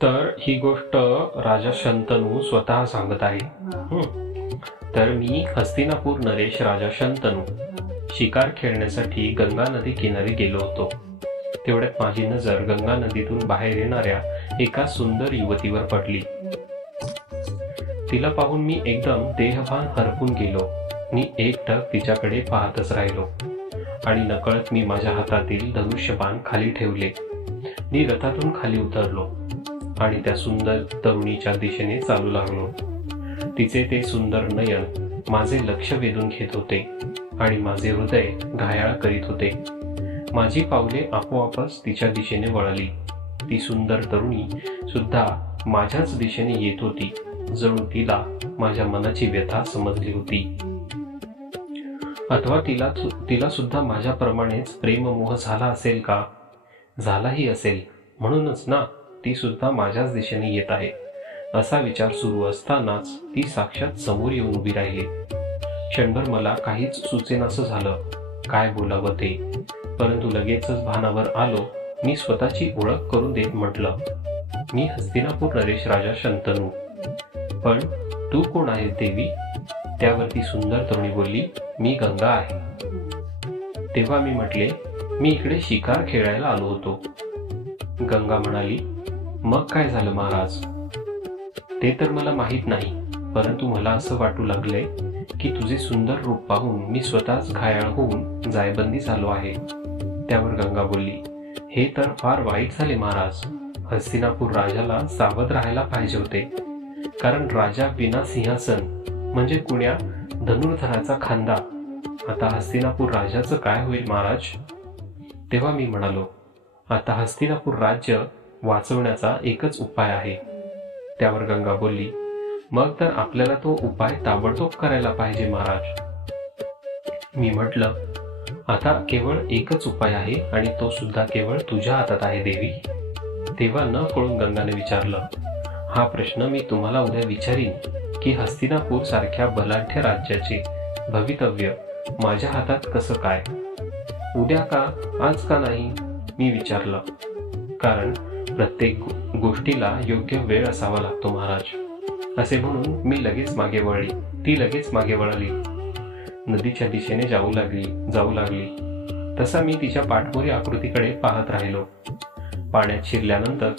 तर ही गोष्ट राजा शंतनू स्वतः सांगत आहे. तर मी हस्तिनापूर नरेश राजा शंतनू शिकार खेळण्यासाठी गंगा नदी किनारी गेलो होतो. तेवढ्यात माझी नजर गंगा नदीतून बाहेर येणाऱ्या एका सुंदर युवतीवर पडली. तिला पाहून मी एकदम देहभान हरपून गेलो. मी एकटक तिच्याकडे पाहतच राहिलो आणि नकळत मी माझ्या हातातील धनुष्यबाण खाली ठेवले. मी रथातून खाली उतरलो आणि त्या सुंदर तरुणीच्या दिशेने चालू लागलो. तिचे ते सुंदर नयन माझे लक्ष वेधून घेत होते आणि माझे हृदय घायाळ करीत होते. माझी पावले आपोआपच तिच्या दिशेने वळली. ती सुंदर तरुणी सुद्धा माझ्याच दिशेने येत होती. जणू तिला माझ्या मनाची व्यथा समजली होती, अथवा तिला सुद्धा माझ्याप्रमाणेच प्रेममोह झाला असेल का? झालाही असेल, म्हणूनच ना ती सुद्धा माझ्याच दिशेने येत आहे असा विचार सुरू असतानाच ती साक्षात समोर येऊन उभी राहिली. क्षणभर मला काहीच सुचेनासं झालं काय बोलावं ते, परंतु लगेचच भानावर आलो. मी स्वतःची ओळख करून देत म्हटलं, मी हस्तिनापूर नरेश राजा शंतनू. पण तू कोण आहेस देवी? त्यावरती सुंदर तरुणी बोलली, मी गंगा आहे. तेव्हा मी म्हटले, मी इकडे शिकार खेळायला आलो होतो. गंगा म्हणाली, मग काय झालं महाराज? ते तर मला माहीत नाही, परंतु मला असं वाटू लागलंय की तुझे सुंदर रूप पाहून मी स्वतःच घायाळ होऊन जायबंदी झालो आहे. त्यावर गंगा बोलली, हे तर फार वाईट झाले महाराज. हस्तिनापूर राजाला सावध राहायला पाहिजे होते, कारण राजा विना सिंहासन म्हणजे कुण्या धनुर्धराचा खांदा. आता हस्तिनापूर राजाचं काय होईल महाराज? तेव्हा मी म्हणालो, आता हस्तिनापूर राज्य वाचवण्याचा एकच उपाय आहे. त्यावर गंगा बोलली, मग तर आपल्याला तो उपाय ताबडतोब करायला पाहिजे महाराज. मी म्हटलं, आता केवळ एकच उपाय आहे आणि तो सुद्धा केवळ तुझ्या हातात आहे देवी. तेव्हा न कळून गंगाने विचारलं, हा प्रश्न मी तुम्हाला उद्या विचारीन की हस्तिनापूर सारख्या बलाढ्य राज्याचे भवितव्य माझ्या हातात कसं काय? उद्या का आज का नाही? मी विचारलं, कारण प्रत्येक गोष्टीला योग्य वेळ असावा लागतो महाराज. असे म्हणून मी लगेच मागे वळली. ती लगेच मागे वळली, नदीच्या दिशेने जाऊ लागली. तसा मी तिच्या पाठमोरी आकृतीकडे पाहत राहिलो. पाण्यात शिरल्यानंतर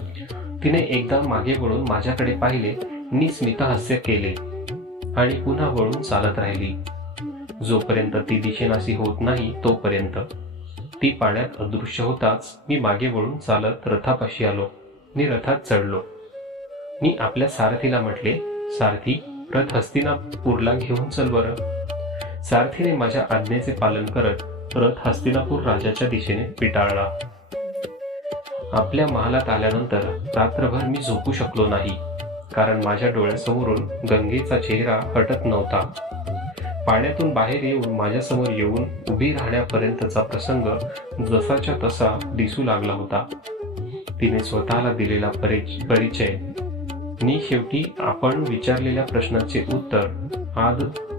तिने एकदा मागे वळून माझ्याकडे पाहिले, निस्मित हास्य केले आणि पुन्हा वळून चालत राहिली. जोपर्यंत ती दिशेनाशी होत नाही तोपर्यंत. ती पाण्यात अदृश्य होताच मी मागे वळून चालत रथापाशी आलो. मी रथात चढलो. मी आपल्या सारथीला म्हटले, सारथी, रथ हस्तिनापूरला घेऊन चल बरं. सारथीने माझ्या आज्ञेचे पालन करत रथ हस्तिनापूर राजाच्या दिशेने पिटाळला. आपल्या महालात आल्यानंतर रात्रभर मी झोपू शकलो नाही, कारण माझ्या डोळ्यासमोरून गंगेचा चेहरा हटत नव्हता. पाण्यातून बाहेर येऊन माझ्यासमोर येऊन उभी राहण्यापर्यंतचा प्रसंग जसाच्या तसा दिसू लागला होता. तिने स्वतःला दिलेला परिचय, मी शेवटी आपण विचारलेल्या प्रश्नाचे उत्तर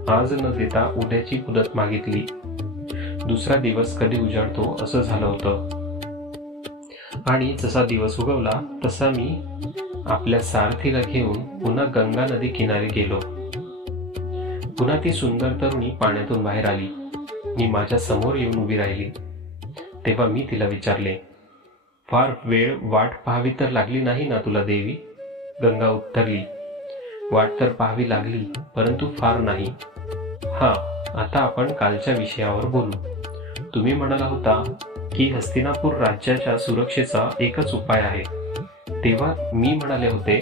आज न देता उद्याची मुदत मागितली. दुसरा दिवस कधी उजाडतो असं झालं होतं. आणि जसा दिवस उगवला तसा मी आपल्या सारथीला घेऊन पुन्हा गंगा नदी किनारी गेलो. पुन्हा ती सुंदर तरुणी पाण्यातून बाहेर आली. मी माझ्या समोर येऊन उभी राहिली. तेव्हा मी तिला विचारले, फार वेळ वाट पाहावी तर लागली नाही ना तुला देवी? गंगा उत्तरली, वाट तर पाहावी लागली, परंतु फार नाही. हा, आता आपण कालच्या विषयावर बोलू. तुम्ही म्हणाला होता की हस्तिनापूर राज्याच्या सुरक्षेचा एकच उपाय आहे. तेव्हा मी म्हणाले होते,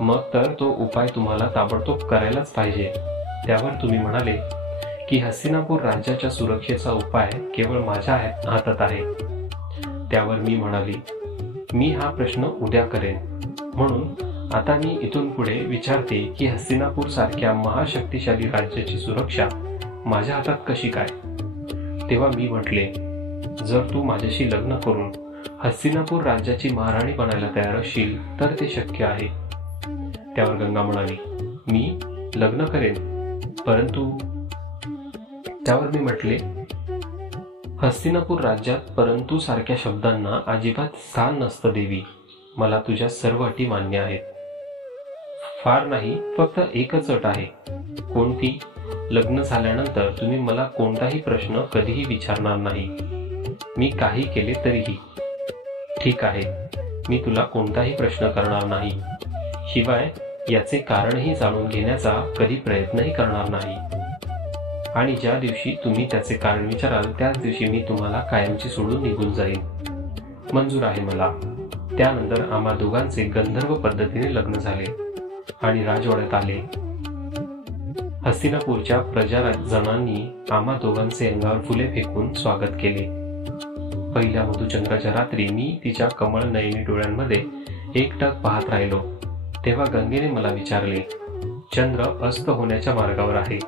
मग तर तो उपाय तुम्हाला ताबडतोब करायलाच पाहिजे. त्यावर तुम्ही म्हणाले की हस्तिनापूर राज्याच्या सुरक्षेचा उपाय केवळ माझ्या हातात आहे. त्यावर मी म्हणाली, मी हा प्रश्न उद्या करेन. म्हणून आता मी इथून पुढे विचारते की हस्तिनापूर सारख्या महाशक्तिशाली राज्याची सुरक्षा माझ्या हातात कशी काय? तेव्हा मी म्हटले, जर तू माझ्याशी लग्न करून हस्तिनापूर राज्याची महाराणी बनायला तयार असशील तर ते शक्य आहे. त्यावर गंगा म्हणाली, मी लग्न करेन, परंतु. त्यावर मी म्हटले, हस्तिनापूर राज्यात परंतु सारख्या शब्दांना अजिबात स्थान नसतं देवी. मला तुझ्या सर्व अटी मान्य आहेत. फार नाही, फक्त एकच अट आहे. कोणती? लग्न झाल्यानंतर तुम्ही मला कोणताही प्रश्न कधीही विचारणार नाही. मी काही केले तरीही. ठीक आहे, मी तुला कोणताही प्रश्न करणार नाही. शिवाय याचे कारणही जाणून घेण्याचा कधी प्रयत्नही करणार नाही. आणि ज्या दिवशी तुम्ही त्याचे कारण विचाराल त्याच दिवशी मी तुम्हाला कायमची सोडून निघून जाईन. मंजूर आहे मला. त्यानंतर आम्हा दोघांचे गंधर्व पद्धतीने लग्न झाले आणि राजवाड्यात आले. हस्तिनापूरच्या प्रजाजनांनी आम्हा दोघांचे अंगावर फुले फेकून स्वागत केले. पहिल्या मधुचंद्राच्या रात्री मी तिच्या कमळ नयनी डोळ्यांमध्ये एकटक पाहत राहिलो. तेव्हा गंगेने मला विचारले, चंद्र अस्त होण्याच्या मार्गावर आहे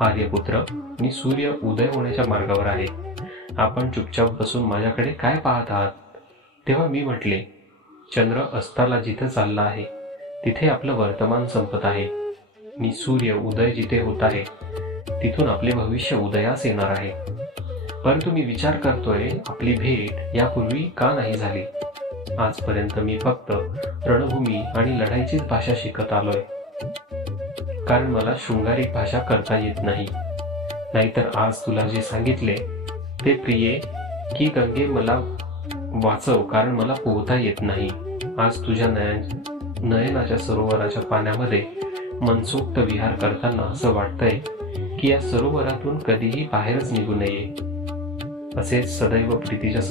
आर्यपुत्र, आणि सूर्य उदय होण्याच्या मार्गावर आहे. आपण चुपचाप बसून माझ्याकडे काय पाहत आहात? तेव्हा मी म्हटले, चंद्र अस्ताला जिथं चालला आहे तिथे आपलं वर्तमान संपत आहे, आणि सूर्य उदय जिथे होत आहे तिथून आपले भविष्य उदयास येणार आहे. परंतु मी विचार करतोय, आपली भेट यापूर्वी का नाही झाली? आजपर्यंत मी फक्त रणभूमी आणि लढाईचीच भाषा शिकत आलोय, कारण मला शृंगारिक भाषा करता येत नाही. नाहीतर आज तुला जे सांगितले ते प्रिये की गंगे मला वाचव, कारण मला पोहता येत नाही. आज तुझ्या नयनाच्या सरोवराच्या पाण्यामध्ये मनसोक्त विहार करताना असं वाटतंय की या सरोवरातून कधीही बाहेरच निघू नये. असेच सदैव प्रीतीच्या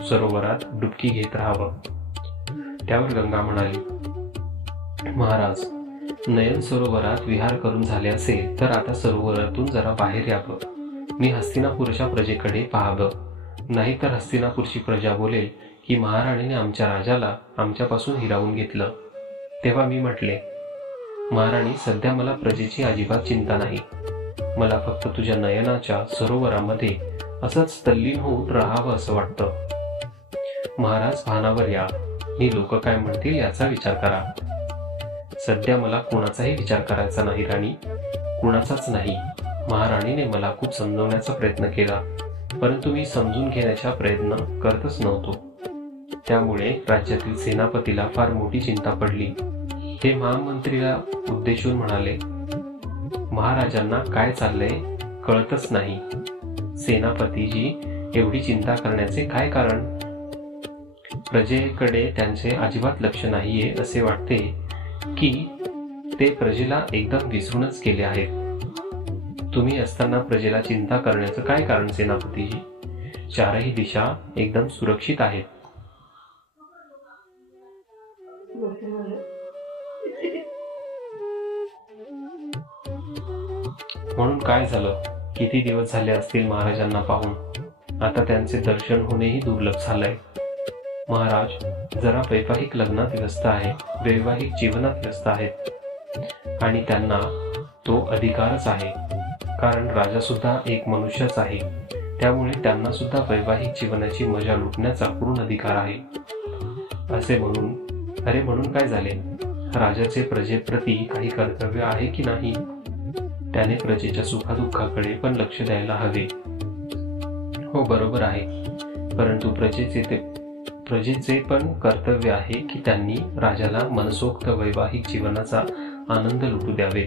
सरोवरात डुबकी घेत राहावं. त्यावर गंगा म्हणाली, महाराज, नयन सरोवरात विहार करून झाले असेल तर आता सरोवरातून जरा बाहेर यावं. मी हस्तिनापूरच्या प्रजेकडे पाहावं. नाहीतर हस्तिनापूरची प्रजा बोलेल की महाराणीने आमच्या राजाला आमच्यापासून हिरावून घेतलं. तेव्हा मी म्हटले, महाराणी, सध्या मला प्रजेची अजिबात चिंता नाही. मला फक्त तुझ्या नयनाच्या सरोवरामध्ये असंच तल्लीन होऊन राहावं असं वाटतं. महाराज, भानावर या. मी लोक काय म्हणतील याचा विचार करा. सध्या मला कुणाचाही विचार करायचा नाही राणी, कुणाचाच नाही. महाराणीने मला खूप समजवण्याचा प्रयत्न केला, परंतु मी समजून घेण्याचा प्रयत्न करतच नव्हतो. त्यामुळे राज्यातील सेनापतीला फार मोठी चिंता पडली. ते महामंत्रीला उद्देशून म्हणाले, महाराजांना काय चाललंय कळतच नाही. सेनापतीजी, एवढी चिंता करण्याचे काय कारण? प्रजेकडे त्यांचे अजिबात लक्ष नाहीये. असे वाटते की ते प्रजेला एकदम विसरूनच गेले आहेत. तुम्ही असताना प्रजेला चिंता करण्याचं काय कारण सेनापतीजी? चारही दिशा एकदम सुरक्षित आहेत. म्हणून काय झालं? किती दिवस झाले असतील महाराजांना पाहून. आता त्यांचे दर्शन होणेही दुर्लभ झालंय. महाराज जरा वैवाहिक लग्नात व्यस्त आहे, वैवाहिक जीवनात व्यस्त आहेत, आणि त्यांना तो अधिकारच आहे, कारण राजा सुद्धा एक मनुष्यच आहे. त्यामुळे त्यांना सुद्धा वैवाहिक जीवनाची मजा लुटण्याचा पूर्ण अधिकार आहे. असे म्हणून, अरे म्हणून काय झाले? राजाचे प्रजेप्रती काही कर्तव्य आहे की नाही? त्याने प्रजेच्या सुखादुःखाकडे पण लक्ष द्यायला हवे. हो, बरोबर आहे, परंतु प्रजेचे पण कर्तव्य आहे की त्यांनी राजाला मनसोक्त वैवाहिक जीवनाचा आनंद लुटू द्यावे.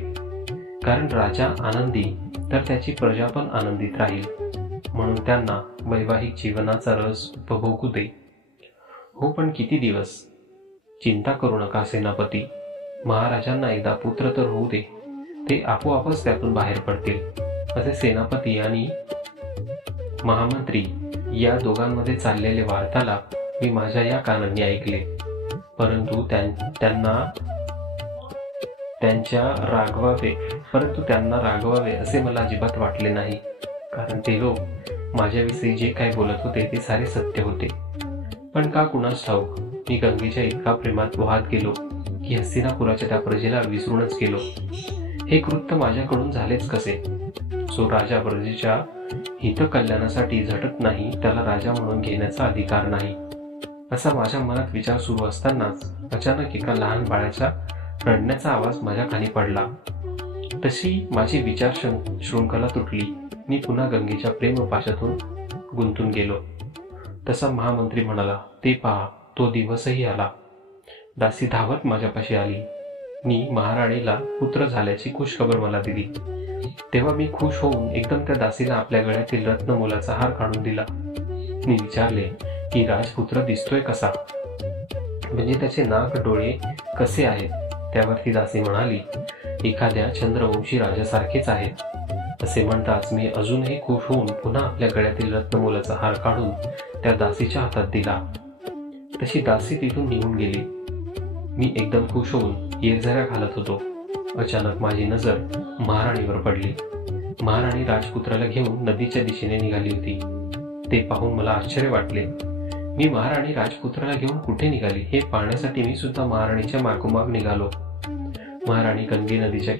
कारण राजा आनंदी तर त्याची प्रजा पण आनंदित राहील, म्हणून त्यांना वैवाहिक जीवनाचा रस उपभोगू दे. हो, पण किती दिवस? चिंता करू नका सेनापती. महाराजांना एकदा पुत्र तर होऊ दे, ते आपोआपच त्यातून बाहेर पडतील. असे सेनापती आणि महामंत्री या दोघांमध्ये चाललेले वार्तालाप मी माझ्या या कानांनी ऐकले. परंतु त्यांना रागवावे असे मला अजिबात वाटले नाही, कारण ते लोक माझ्याविषयी जे काही बोलत होते ते सारे सत्य होते. पण का कुणास ठाऊक, मी गंगेच्या इतका प्रेमात वाहत गेलो की हस्तिनापुराच्या त्या प्रजेला विसरूनच गेलो. हे कृत्य माझ्याकडून झालेच कसे? जो राजा प्रजेच्या हितकल्याणासाठी झटत नाही त्याला राजा म्हणून घेण्याचा अधिकार नाही, असा माझ्या मनात विचार सुरू असतानाच अचानक एका लहान बाळाच्या रडण्याचा आवाज माझ्या कानी पडला. तशी माझी विचार शृंखला तुटली. मी पुन्हा गंगेच्या प्रेमपाशातून गुंतून गेलो. तसा महामंत्री म्हणाला, ते पहा, तो दिवसही आला. दासी धावत माझ्यापाशी आली. मी महाराणीला पुत्र झाल्याची खुशखबर मला दिली. तेव्हा मी खुश होऊन एकदम त्या दासीला आपल्या गळ्यातील रत्नमोलाचा हार काढून दिला. मी विचारले की राजपुत्र दिसतोय कसा, म्हणजे त्याचे नाक डोळे कसे आहेत. त्यावरती दासी म्हणाली, एखाद्या चंद्रवंशी राजासारखेच आहेत. असे म्हणताच मी अजूनही खुश होऊन पुन्हा आपल्या गळ्यातील रत्नमोलाचा हार काढून त्या दासीच्या हातात दिला. तशी दासी तिथून निघून गेली. मी एकदम खुश होऊन येरझाऱ्या घालत होतो. अचानक माझी नजर महाराणीवर पडली. महाराणी राजपुत्राला घेऊन नदीच्या दिशेने निघाली होती. ते पाहून मला आश्चर्य वाटले. मी महाराणी राजपुत्राला घेऊन कुठे निघाली हे पाहण्यासाठी मी सुद्धा महाराणीच्या मागोमाग निघालो. महाराणी गंगे नदीच्या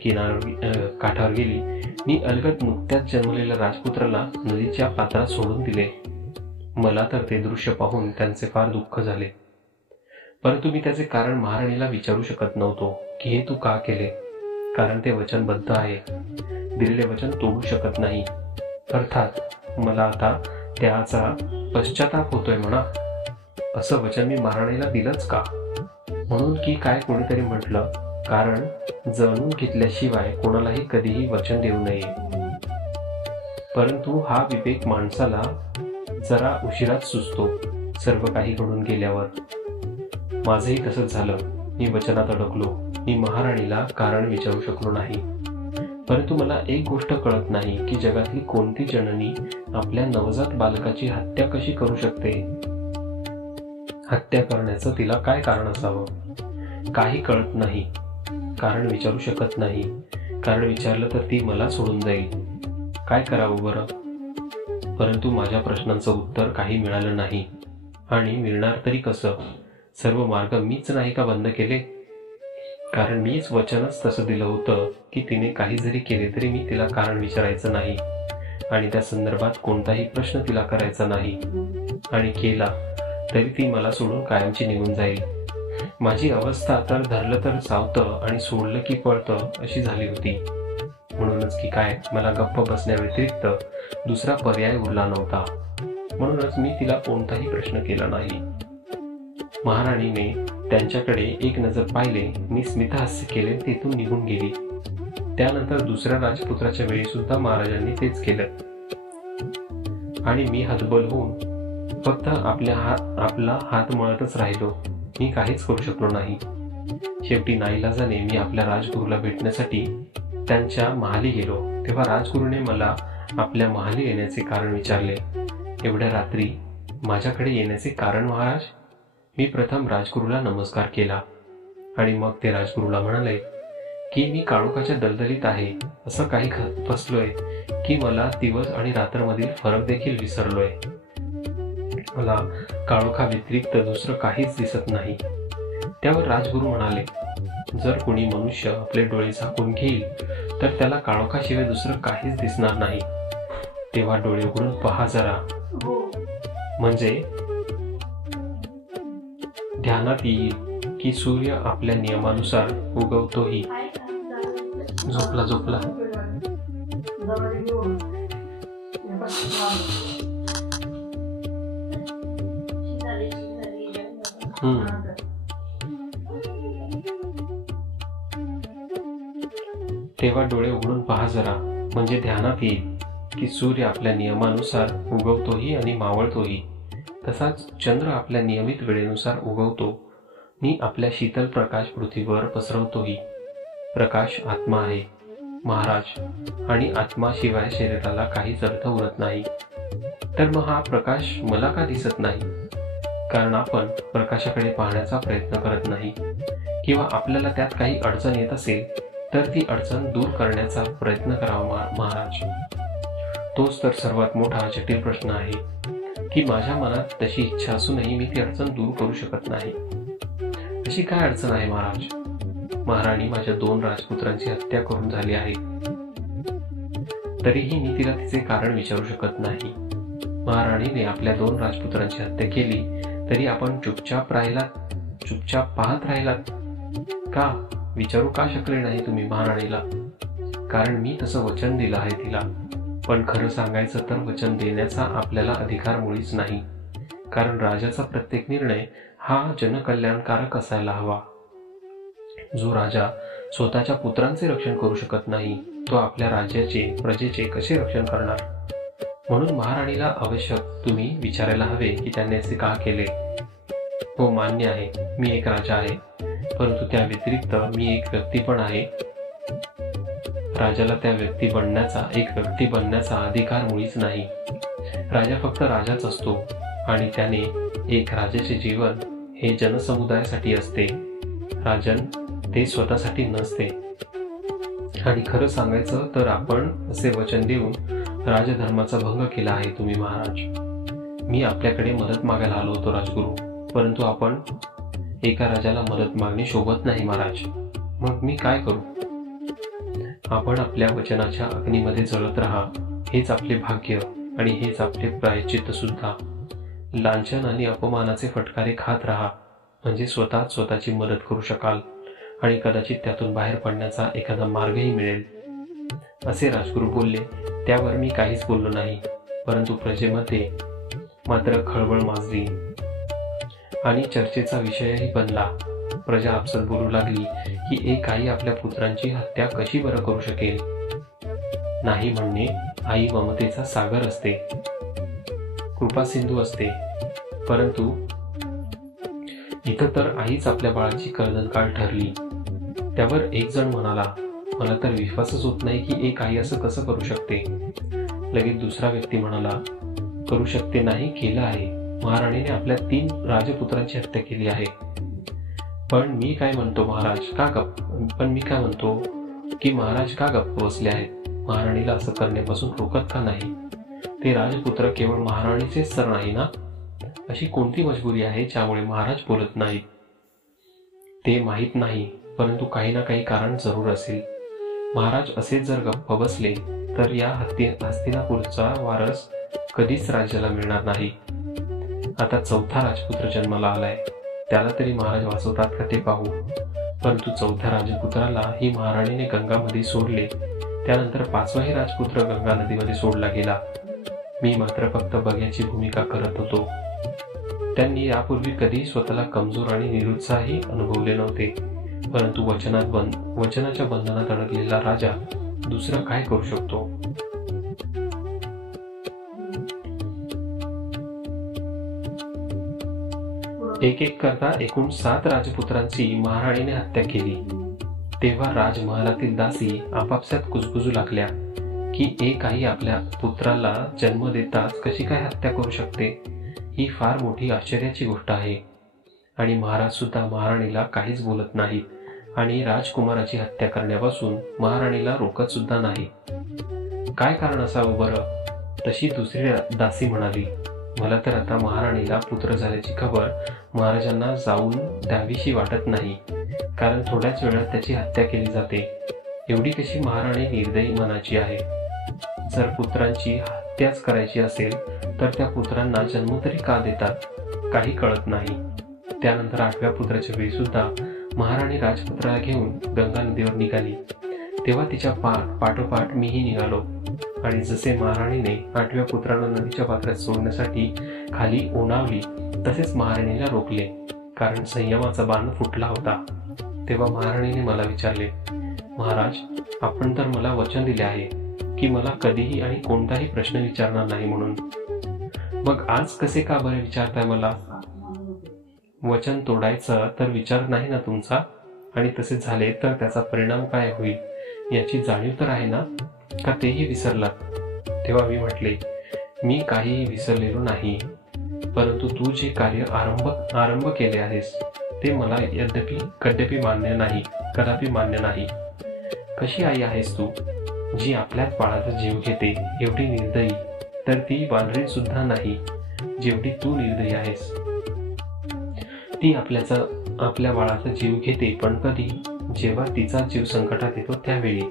काठावर गेली. मी अलगद नुकत्याच जन्मलेल्या राजपुत्राला नदीच्या पात्रात सोडून दिले. मला तर ते दृश्य पाहून त्यांचे फार दुःख झाले. परंतु मी त्याचे कारण महाराणीला विचारू शकत नव्हतो की हे तू का केले, कारण ते वचनबद्ध आहे. दिलेले वचन तोडू शकत नाही. अर्थात मला आता त्याचा पश्चाताप होतोय म्हणा. असं वचन मी महाराणीला दिलंच का, म्हणून की काय कोणीतरी म्हटलं, कारण जाणून घेतल्याशिवाय कोणालाही कधीही वचन देऊ नये. परंतु हा विवेक माणसाला जरा उशिराच सुचतो सर्व काही घडून गेल्यावर. माझंही तसंच झालं. मी वचनात अडकलो. मी महाराणीला कारण विचारू शकलो नाही. परंतु मला एक गोष्ट कळत नाही की जगातली कोणती जननी आपल्या नवजात बालकाची हत्या कशी करू शकते. हत्या करण्याचं तिला काय कारण असावं, काही कळत नाही. कारण विचारू शकत नाही. कारण विचारलं तर ती मला सोडून जाईल. काय करावं बरं. परंतु माझ्या प्रश्नांचं उत्तर काही मिळालं नाही. आणि मिळणार तरी कसं. सर्व मार्ग मीच नाही का बंद केले. कारण मीच वचनच तसं दिलं होतं की तिने काही जरी केले तरी मी तिला कारण विचारायचं नाही आणि त्या संदर्भात कोणताही प्रश्न तिला करायचा नाही. आणि केला तरी ती मला सोडून कायमची निघून जाईल. माझी अवस्था तर धरलं तर सावतं आणि सोडलं की पळतं अशी झाली होती. म्हणूनच की काय मला गप्प बसण्याव्यतिरिक्त दुसरा पर्याय उरला नव्हता. म्हणूनच मी तिला कोणताही प्रश्न केला नाही. महाराणीने त्यांच्याकडे एक नजर पाहिले. मी स्मितहास्य केले, तिथून निघून गेली. त्यानंतर दुसऱ्या राजपुत्राच्या वेळी सुद्धा महाराजांनी तेच केलं आणि मी हतबल होऊन फक्त आपला हात मळतच राहिलो. मी काहीच करू शकलो नाही. शेवटी नाईलाजाने मी आपल्या राजगुरूला भेटण्यासाठी त्यांच्या महाली गेलो. तेव्हा राजगुरूने मला आपल्या महाली येण्याचे कारण विचारले. एवढ्या रात्री माझ्याकडे येण्याचे कारण महाराज. मी प्रथम राजगुरूला नमस्कार केला आणि मग ते राजगुरूला म्हणाले की मी काळोखाच्या दलदलीत आहे. असं काही फसलोय की मला दिवस आणि रात्रमधील फरक देखील विसरलोय. मला काळोखा व्यतिरिक्त दुसरं काहीच दिसत नाही. त्यावर राजगुरू म्हणाले, जर कोणी मनुष्य आपले डोळे झाकून घेईल तर त्याला काळोखाशिवाय दुसरं काहीच दिसणार नाही. तेव्हा डोळे उघडून पहा जरा, म्हणजे ध्यानात येईल की सूर्य आपल्या नियमानुसार उगवतोही. झोपला तेव्हा डोळे उघडून पहा जरा, म्हणजे ध्यानात येईल की सूर्य आपल्या नियमानुसार उगवतोही आणि मावळतोही. तसाच चंद्र आपल्या नियमित वेळेनुसार उगवतो. मी आपल्या शीतल प्रकाश पृथ्वीवर पसरवतोही. प्रकाश आत्मा आहे महाराज, आणि आत्माशिवाय शरीराला काहीच अर्थ उरत नाही. तर मग हा प्रकाश मला का दिसत नाही? कारण आपण प्रकाशाकडे पाहण्याचा प्रयत्न करत नाही, किंवा आपल्याला त्यात काही अडचण येत असेल तर ती अडचण दूर करण्याचा प्रयत्न करावा महाराज. तोच तर सर्वात मोठा जटिल प्रश्न आहे की माझ्या मनात तशी इच्छा असूनही मी ती अडचण दूर करू शकत नाही. अशी काय अडचण आहे महाराज? महाराणी माझ्या 2 राजपुत्रांची हत्या करून झाली आहे, तरीही मी तिला तिचे कारण विचारू शकत नाही. महाराणीने आपल्या 2 राजपुत्रांची हत्या केली तरी आपण चुपचाप पाहत राहिलात का? विचारू का शकले नाही तुम्ही महाराणीला? कारण मी तसं वचन दिलं आहे तिला. पण खरं सांगायचं तर वचन देण्याचा आपल्याला अधिकार मुळीच नाही. कारण राजाचा प्रत्येक निर्णय हा जनकल्याणकारक असायला हवा. जो राजा स्वतःच्या पुत्रांचे रक्षण करू शकत नाही, तो आपल्या राज्याचे, प्रजेचे कसे रक्षण करणार? म्हणून महाराणीला आवश्यक तुम्ही विचारायला हवे की त्यांनी असे का केले. हो, मान्य आहे, मी एक राजा आहे, परंतु त्या व्यतिरिक्त मी एक व्यक्ती पण आहे. राजाला त्या व्यक्ती बनण्याचा अधिकार मुळीच नाही. राजा फक्त राजाच असतो आणि त्याने एक राजाचे जीवन हे जनसमुदायासाठी असते. राजन ते स्वतःसाठी नसते. आणि खरं सांगायचं तर आपण असे वचन देऊन राजधर्माचा भंग केला आहे तुम्ही महाराज. मी आपल्याकडे मदत मागायला आलो होतो राजगुरू, परंतु आपण एका राजाला मदत मागणे शोभत नाही महाराज. मग मी काय करू? आपण आपल्या वचनाच्या अग्नीमध्ये जळत राहा, हेच आपले भाग्य आणि हेच आपले प्रायश्चित्त सुद्धा. लांछन आणि अपमानाचे फटकारे खात राहा, म्हणजे स्वतःची मदत करू शकाल आणि कदाचित त्यातून बाहेर पडण्याचा एखादा मार्गही मिळेल. असे राजगुरू बोलले. त्यावर मी काहीच बोललो नाही, परंतु प्रजेमध्ये मात्र खळबळ माजली आणि चर्चेचा विषयही बनला. प्रजा आपसात बोलू लागली की एक आई आपल्या पुत्रांची हत्या कशी बरं करू शकेल. नाही म्हणणे आई ममतेचा सागर असते, कृपा सिंधू असते, परंतु इथं तर आईच आपल्या बाळाची कर्दनकाळ ठरली. त्यावर एक जण म्हणाला, मला तर विश्वासच होत नाही की एक आई असं कसं करू शकते. लगेच दुसरा व्यक्ती म्हणाला, करू शकते नाही, केलं आहे. महाराणीने आपल्या 3 राजपुत्रांची हत्या केली आहे. पण मी काय म्हणतो की महाराज का गप्प बसले आहेत? महाराणीला असं करण्यापासून रोखत का नाही? ते राजपुत्र केवळ महाराणीचेच तर नाही ना. अशी कोणती मजबुरी आहे ज्यामुळे महाराज बोलत नाहीत? ते माहीत नाही, परंतु काही ना काही कारण जरूर असेल. महाराज असेच जर गप्प बसले तर या हस्तिनापूरचा वारस कधीच राज्याला मिळणार नाही. आता 4था राजपुत्र जन्माला आलाय, त्याला तरी महाराज वाचवतात का ते पाहू. परंतु 4थ्या राजपुत्राला ही महाराणीने गंगामध्ये सोडले. त्यानंतर 5वाही राजपुत्र गंगा नदीमध्ये सोडला गेला. मी मात्र फक्त बघ्याची भूमिका करत होतो. त्यांनी यापूर्वी कधी स्वतःला कमजोर आणि निरुत्साही अनुभवले नव्हते. परंतु वचनाच्या बंधनात अडकलेला राजा दुसरं काय करू शकतो? एक करता एकूण 7 राजपुत्रांची महाराणीने हत्या केली. तेव्हा राजमहालातील दासी आपापसात कुजबुजू लागल्या की एक आई आपल्या पुत्राला जन्म देताच कशी काय हत्या करू शकते. ही फार मोठी आश्चर्याची गोष्ट आहे. आणि महाराज सुद्धा महाराणीला काहीच बोलत नाहीत आणि राजकुमाराची हत्या करण्यापासून महाराणीला रोकत सुद्धा नाही. काय कारण असावं बरं? तशी दुसरी दासी म्हणाली, मला तर आता महाराणीला पुत्र झाल्याची खबर महाराजांना जाऊन द्यावीशी वाटत नाही, कारण थोड्याच वेळात त्याची हत्या केली जाते. एवढी कशी महाराणी निर्दयी मनाची आहे. जर पुत्रांची हत्याच करायची असेल तर त्या पुत्रांना जन्म तरी का देतात, काही कळत नाही. त्यानंतर 8व्या पुत्राच्या वेळी सुद्धा महाराणी राजपुत्राला घेऊन गंगा नदीवर निघाली. तेव्हा तिच्या पाठोपाठ मीही निघालो आणि जसे महाराणीने 8व्या पुत्राला नदीच्या पात्रात सोडण्यासाठी खाली ओनावली, तसेच महाराणीला रोखले, कारण संयमाचा बाण फुटला होता. तेव्हा महाराणीने मला विचारले, महाराज, आपण तर मला वचन दिले आहे की मला कधीही आणि कोणताही प्रश्न विचारणार नाही म्हणून. मग आज कसे का बरे विचारताय मला? वचन तोडायचं तर विचार नाही ना तुमचा? आणि तसे झाले तर त्याचा परिणाम काय होईल याची जाणीव तर आहे ना? का तेही विसरलात? तेव्हा मी म्हटले, मी काहीही विसरलेलो नाही, परंतु तू जे कार्य आरंभ केले आहेस ते मला कदापि मान्य नाही. कशी आई आहेस तू, जी आपल्याच बाळाचा जीव घेते? एवढी निर्दयी तर ती वानरीण सुद्धा नाही जेवढी तू निर्दयी आहेस. ती आपल्या बाळाचा जीव घेते, पण कधी? जेव्हा तिचा जीव संकटात येतो त्यावेळी.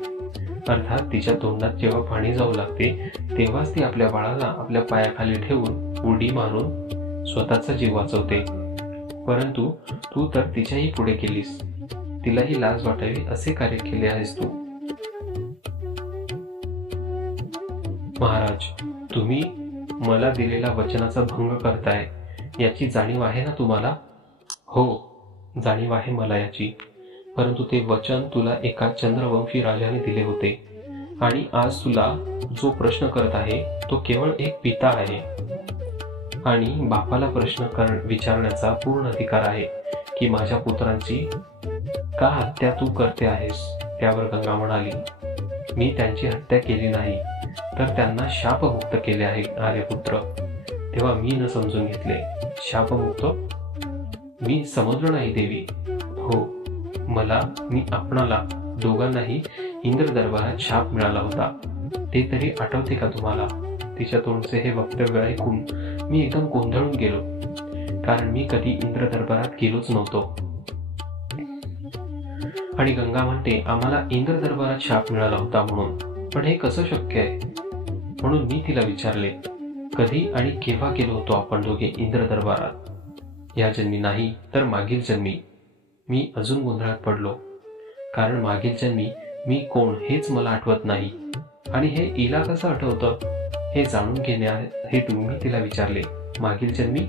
अर्थात तिच्या तोंडात जेव्हा पाणी जाऊ लागते तेव्हाच ती आपल्या बाळाला आपल्या पायाखाली ठेवून उडी मारून स्वतःचा जीव वाचवते. परंतु तू तर तिच्याही पुढे केलीस. तिलाही लाज वाटावी असे कार्य केले आहेस तू. महाराज, तुम्ही मला दिलेल्या वचनाचा भंग करताय याची जाणीव आहे ना तुम्हाला? हो, जाणीव आहे मला याची, परंतु ते वचन तुला एका चंद्रवंशी राजाने दिले होते आणि आज तुला जो प्रश्न करत आहे तो केवळ एक पिता आहे आणि बापाला प्रश्न विचारण्याचा पूर्ण अधिकार आहे की माझ्या पुत्रांची का हत्या तू करते आहेस. त्यावर गंगा म्हणाली, मी त्यांची हत्या केली नाही तर त्यांना शापमुक्त केले आहे आर्यपुत्र. तेव्हा मी न समजून घेतले, शापमुक्त? मी समुद्र नाही देवी. हो, मी आपणाला दोघांनाही इंद्र दरबारात शाप मिळाला होता, ते तरी आठवते का तुम्हाला. तिच्या तोंडचे हे वक्तव्य ऐकून मी एकदम गोंधळून गेलो, कारण मी कधी इंद्र दरबारात गेलोच नव्हतो. आणि गंगा म्हणते आम्हाला इंद्र दरबारात शाप मिळाला होता म्हणून, पण हे कसं शक्य आहे. म्हणून मी तिला विचारले, कधी आणि केव्हा गेलो होतो आपण दोघे इंद्र दरबारात. या जन्मी नाही तर मागील जन्मी. मी अजून गोंधळात पडलो, कारण मागील जन्मी मी कोण हेच मला आठवत नाही आणि हे इला कसं आठवतं हे जाणून घेण्या हेतू मी तिला विचारले, मागील जन्मी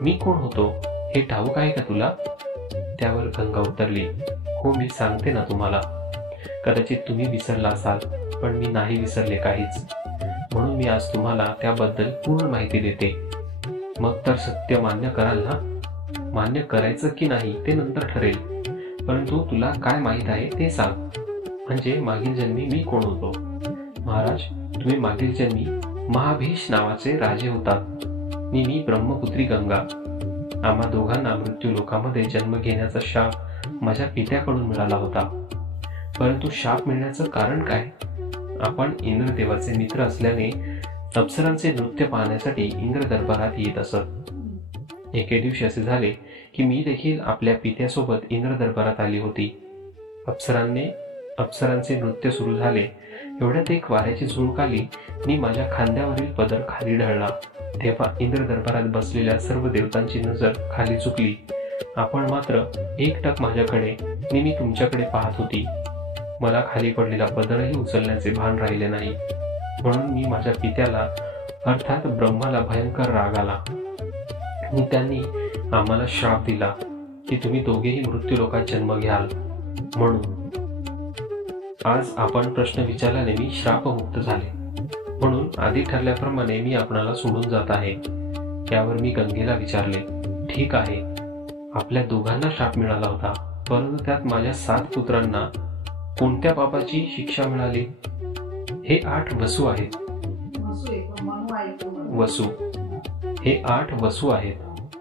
मी कोण होतो हे ठाऊक आहे का तुला. त्यावर गंगा उत्तरली, हो, मी सांगते ना तुम्हाला. कदाचित तुम्ही विसरला असाल, पण मी नाही विसरले काहीच. म्हणून मी आज तुम्हाला त्याबद्दल पूर्ण माहिती देते. मग तर सत्य मान्य कराल ना. मान्य करायचं की नाही ते नंतर ठरेल, परंतु तुला काय माहित आहे ते सांग. म्हणजे मागील जन्मी मी कोण होतो. महाराज, तुम्ही मागील जन्मी महाभीष नावाचे राजे होतात. मी ब्रह्मपुत्री गंगा. आम्हा दोघांना मृत्यू लोकामध्ये जन्म घेण्याचा शाप माझ्या पित्याकडून मिळाला होता. परंतु शाप मिळण्याचं कारण काय. आपण इंद्रदेवाचे मित्र असल्याने अप्सरांचे नृत्य पाहण्यासाठी इंद्र दरबारात येत असत. एके दिवशी असे झाले की मी देखील आपल्या पित्यासोबत इंद्र दरबारात आली होती. अप्सरांचे नृत्य सुरू झाले. एवढ्यात एक वाऱ्याची झुळूक आली. मी माझ्या खांद्यावरील पदर खाली ढळला. तेव्हा इंद्र दरबारात बसलेल्या सर्व देवतांची नजर खाली झुकली. आपण मात्र एकटक माझ्याकडे, मी तुमच्याकडे पाहत होती. मला खाली पडलेला पदरही उचलण्याचे भान राहिले नाही. म्हणून मी माझ्या पित्याला अर्थात ब्रह्माला भयंकर राग आला आणि त्यांनी आम्हाला श्राप दिला की तुम्ही दोघेही मृत्यू लोकात जन्म घ्याल. म्हणून आज आपण प्रश्न विचारल्याने मी श्रापमुक्त झाले. म्हणून आधी ठरल्याप्रमाणे मी आपणाला सोडून जात आहे. त्यावर मी गंगेला विचारले, ठीक आहे, आपल्या दोघांना श्राप मिळाला होता, परंतु त्यात माझ्या 7 पुत्रांना कोणत्या पापाची शिक्षा मिळाली. हे 8 वसू आहेत. हे 8 वसू आहेत.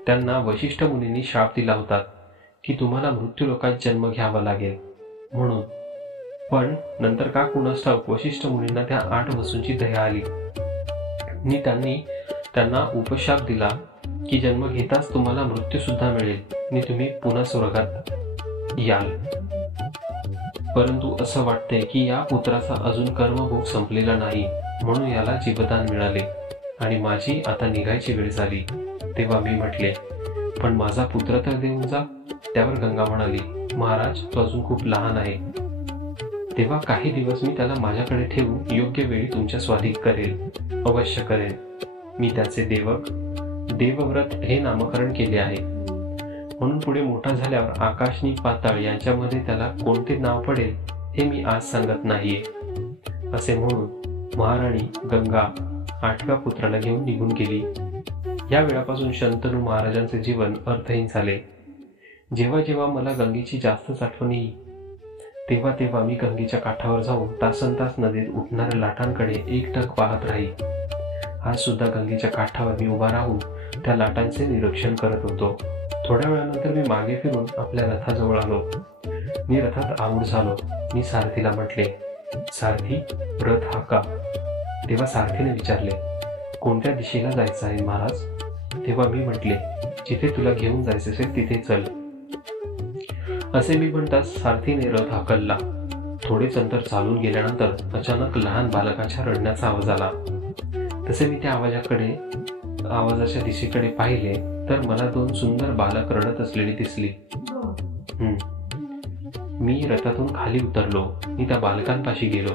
त्यांना वशिष्ठ मुनींनी शाप दिला होता की तुम्हाला मृत्यू लोकात जन्म घ्यावा लागेल म्हणून. पण नंतर का कुणास ठाऊक वशिष्ठ मुनींना त्या 8 वसूंची दया आली आणि त्यांना उपशाप दिला की जन्म घेताच तुम्हाला मृत्यू सुद्धा मिळेल आणि तुम्ही पुन्हा स्वर्गात याल. परंतु असं वाटतंय की या पुत्राचा अजून कर्मभोग संपलेला नाही, म्हणून याला जीवदान मिळाले आणि माझी आता निघायची वेळ झाली. तेव्हा मी म्हटले, पण माझा पुत्र तर देऊन जा. त्यावर गंगा म्हणाली, महाराज, तो अजून खूप लहान आहे. तेव्हा काही दिवस मी त्याला माझ्याकडे ठेवून योग्य वेळी तुमच्या स्वाधीन करेल, अवश्य करेल. मी त्याचे देवव्रत हे नामकरण केले आहे. म्हणून पुढे मोठा झाल्यावर आकाश आणि पाताळ यांच्यामध्ये त्याला कोणते नाव पडेल हे मी आज सांगत नाहीये. असे म्हणून महाराणी गंगा 8व्या पुत्राला घेऊन निघून गेली. या वेळापासून शंतनू महाराजांचे जीवन अर्थहीन झाले. जेव्हा जेव्हा मला गंगेची जास्तच आठवण येई, तेव्हा तेव्हा मी गंगेच्या काठावर जाऊन तासनतास नदीत उठणाऱ्या लाटांकडे एकटक पाहत राही. आज सुद्धा गंगेच्या काठावर मी उभा राहून त्या लाटांचे निरीक्षण करत होतो. थोड्या वेळानंतर मी मागे फिरून आपल्या रथाजवळ आलो. मी रथात आरूढ झालो. मी सारथीला म्हटले, सारथी, रथ हाका. तेव्हा सारथीने विचारले, कोणत्या दिशेला जायचं आहे महाराज. तेव्हा मी म्हटले, जिथे तुला घेऊन जायचे असेल तिथे चल. असे मी म्हणताच सारथीने रथ हाकलला. थोडेच अंतर चालून गेल्यानंतर अचानक लहान बालकाच्या रडण्याचा आवाज आला. तसे मी त्या आवाजाच्या दिशेकडे पाहिले तर मला 2 सुंदर बालक रडत असलेली दिसली. मी रथातून खाली उतरलो. मी त्या बालकांपाशी गेलो.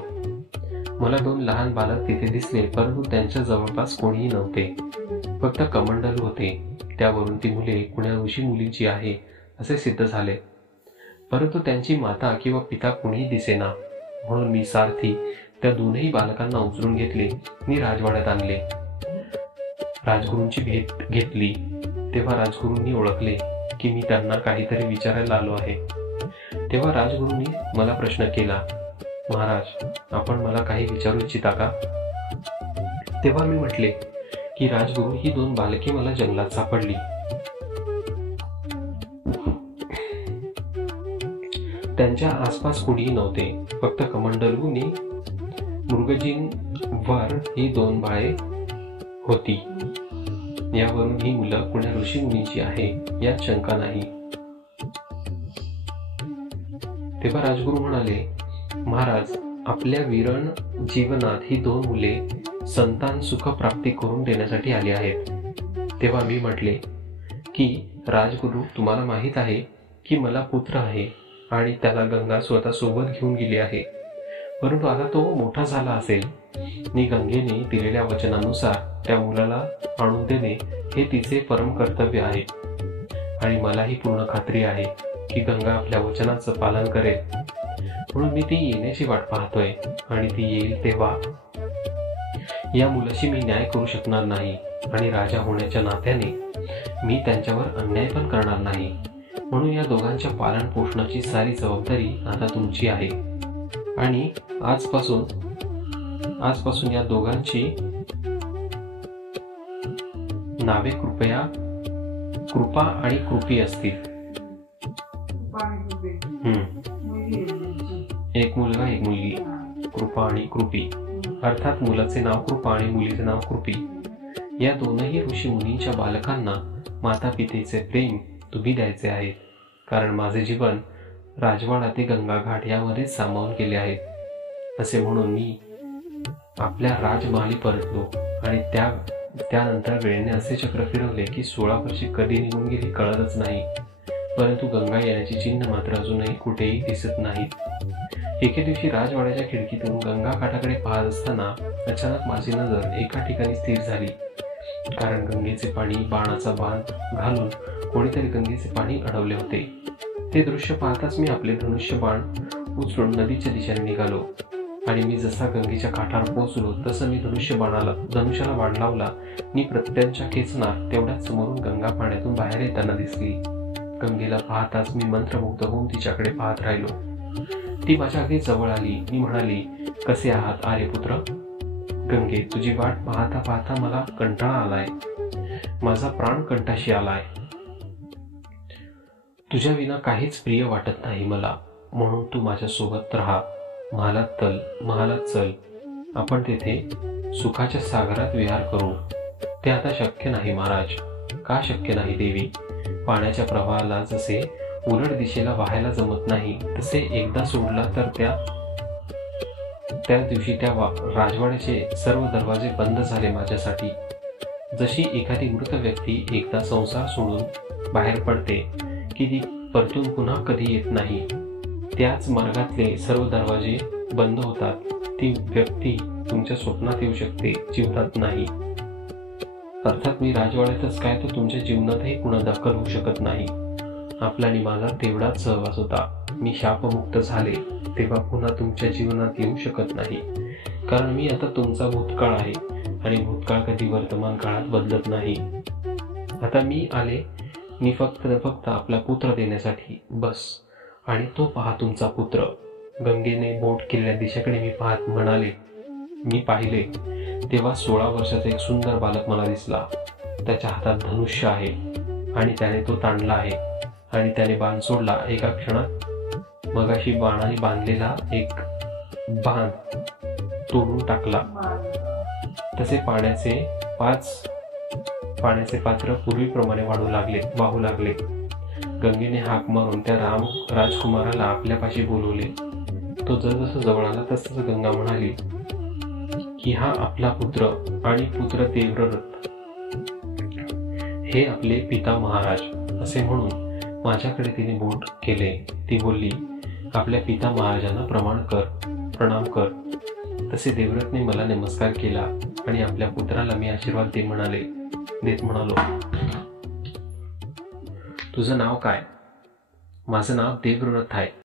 मला 2 लहान बालक तिथे दिसले, परंतु त्यांच्या जवळपास कोणीही नव्हते. फक्त कमंडलू होते. त्यावरून ती मुले कुण्या ऋषी मुलींची आहे असे सिद्ध झाले. परंतु त्यांची माता किंवा पिता कुणीही दिसेना. म्हणून मी सारथी त्या दोनही बालकांना उचलून घेतले आणि राजवाड्यात आणले. राजगुरूंची भेट घेतली तेव्हा राजगुरूंनी ओळखले की मी त्यांना काहीतरी विचारायला आलो आहे. तेव्हा राजगुरूंनी मला प्रश्न केला, महाराज, आपण मला काही विचारू इच्छिता का? तेव्हा मी म्हटले की राजगुरू, ही दोन बालके मला जंगलात सापडली. त्यांच्या आसपास कोणीही नव्हते. फक्त कमंडलूनी मृगजींवर ही दोन बाळे होती. यावरून ही मुलं कुण्या ऋषी मुनींची आहे यात शंका नाही. तेव्हा राजगुरू म्हणाले, महाराज, आपल्या वीरण जीवनात ही दोन मुले संतान सुख प्राप्ती करून देण्यासाठी आली आहेत. तेव्हा मी म्हटले की राजगुरू, तुम्हाला माहीत आहे की मला पुत्र आहे आणि त्याला गंगा स्वतः सोबत घेऊन गेली आहे. परंतु आता तो मोठा झाला असेल आणि गंगेने दिलेल्या वचनानुसार त्या मुलाला आणून देणे हे तिचे परम कर्तव्य आहे. आणि मलाही पूर्ण खात्री आहे की गंगा आपल्या वचनाचं पालन करेल. म्हणून मी ती येण्याची वाट पाहतोय आणि ती येईल तेव्हा या मुलाशी मी न्याय करू शकणार नाही आणि राजा होण्याच्या नात्याने मी त्यांच्यावर अन्याय पण करणार नाही. म्हणून या दोघांच्या पालन पोषणाची सारी जबाबदारी आता तुमची आहे. आणि आजपासून या दोघांची नावे कृपा आणि कृपी असतील. एक मुलगा एक मुलगी, कृपा आणि कृपी. अर्थात मुलाचे नाव कृपा आणि मुलीचे नाव कृपी. या दोनही ऋषी मुनींच्या बालकांना माता पितेचे प्रेम तुम्ही द्यायचे आहेत. कारण माझे जीवन राजवाडा ते गंगा घाट यामध्येच सामावून गेले आहे. असे म्हणून मी आपल्या राजमहाली परतलो आणि त्यानंतर वेळेने असे चक्र फिरवले की 16 वर्षे कधी निघून गेली कळतच नाही. परंतु गंगा येण्याची चिन्ह मात्र अजूनही कुठेही दिसत नाहीत. एके दिवशी राजवाड्याच्या खिडकीतून गंगा काठाकडे पाहत असताना अचानक माझी नजर एका ठिकाणी स्थिर झाली. कारण गंगेचे पाणी बाणाचा बाण घालून कोणीतरी गंगेचे पाणी अडवले होते. ते दृश्य पाहताच मी आपले धनुष्य बाण उचलून नदीच्या दिशेने निघालो आणि मी जसा गंगेच्या काठावर पोहोचलो तसं मी धनुष्याला बाण लावला आणि प्रत्यंच्या खेचणार तेवढ्याच समोरून गंगा पाण्यातून बाहेर येताना दिसली. गंगेला पाहताच मी मंत्रमुग्ध होऊन तिच्याकडे पाहत राहिलो. ती माझ्या अगदी जवळ आली. मी म्हणाली, कसे आहात आर्यपुत्र? गंगे, तुझी वाट पाहता पाहता मला कंटाळा आलाय. माझा प्राण कंठाशी आलाय. तुझ्या विना काहीच प्रिय वाटत नाही मला. म्हणून तू माझ्या सोबत राहा. महालात चल. आपण तेथे सुखाच्या सागरात विहार करू. ते आता शक्य नाही महाराज. का शक्य नाही देवी? पाण्याच्या प्रवाहाला जसे उलट दिशेला वाहायला जमत नाही तसे एकदा सोडला तर त्या दिवशी त्या राजवाड्याचे सर्व दरवाजे बंद झाले माझ्यासाठी. जशी एखादी मृत व्यक्ती एकदा संसार सोडून बाहेर पडते की ती परतून पुन्हा कधी येत नाही, त्याच मार्गातले सर्व दरवाजे बंद होतात. ती व्यक्ती तुमच्या स्वप्नात येऊ शकते, जीवनात नाही. अर्थात मी राजवाड्यातच काय तर तुमच्या जीवनातही पुन्हा दाखल होऊ शकत नाही. आपला आणि माझा तेवढाच सहवास होता. मी शापमुक्त झाले तेव्हा पुन्हा तुमच्या जीवनात येऊ शकत नाही. कारण मी आता तुमचा भूतकाळ आहे आणि भूतकाळ कधी वर्तमान काळात बदलत नाही. आता मी आले मी फक्त आपला पुत्र देण्यासाठी, बस. आणि तो पहा तुमचा पुत्र. गंगेने बोट केलेल्या दिशेकडे मी पाहत म्हणाले. मी पाहिले तेव्हा 16 वर्षाचा एक सुंदर बालक मला दिसला. त्याच्या हातात धनुष्य आहे आणि त्याने तो ताणला आहे आणि त्याने बाण सोडला. एका क्षणात मगाशी बाणाने बांधलेला एक बाण तोडून टाकला. तसे पाण्याचे पात्र पूर्वीप्रमाणे वाहू लागले. गंगेने हाक मारून त्या राजकुमाराला आपल्यापाशी बोलवले. तो जसजसं जवळ आला तसच गंगा म्हणाली की हा आपला पुत्र आणि पुत्र देवव्रत, हे आपले पिता महाराज. असे म्हणून माझ्याकडे तिने बोट केले. ती बोलली, आपल्या पिता महाराजांना प्रणाम कर. तसे देवव्रतने मला नमस्कार केला आणि आपल्या पुत्राला मी आशीर्वाद देत म्हणालो, तुझं नाव काय? माझं नाव देवव्रत आहे.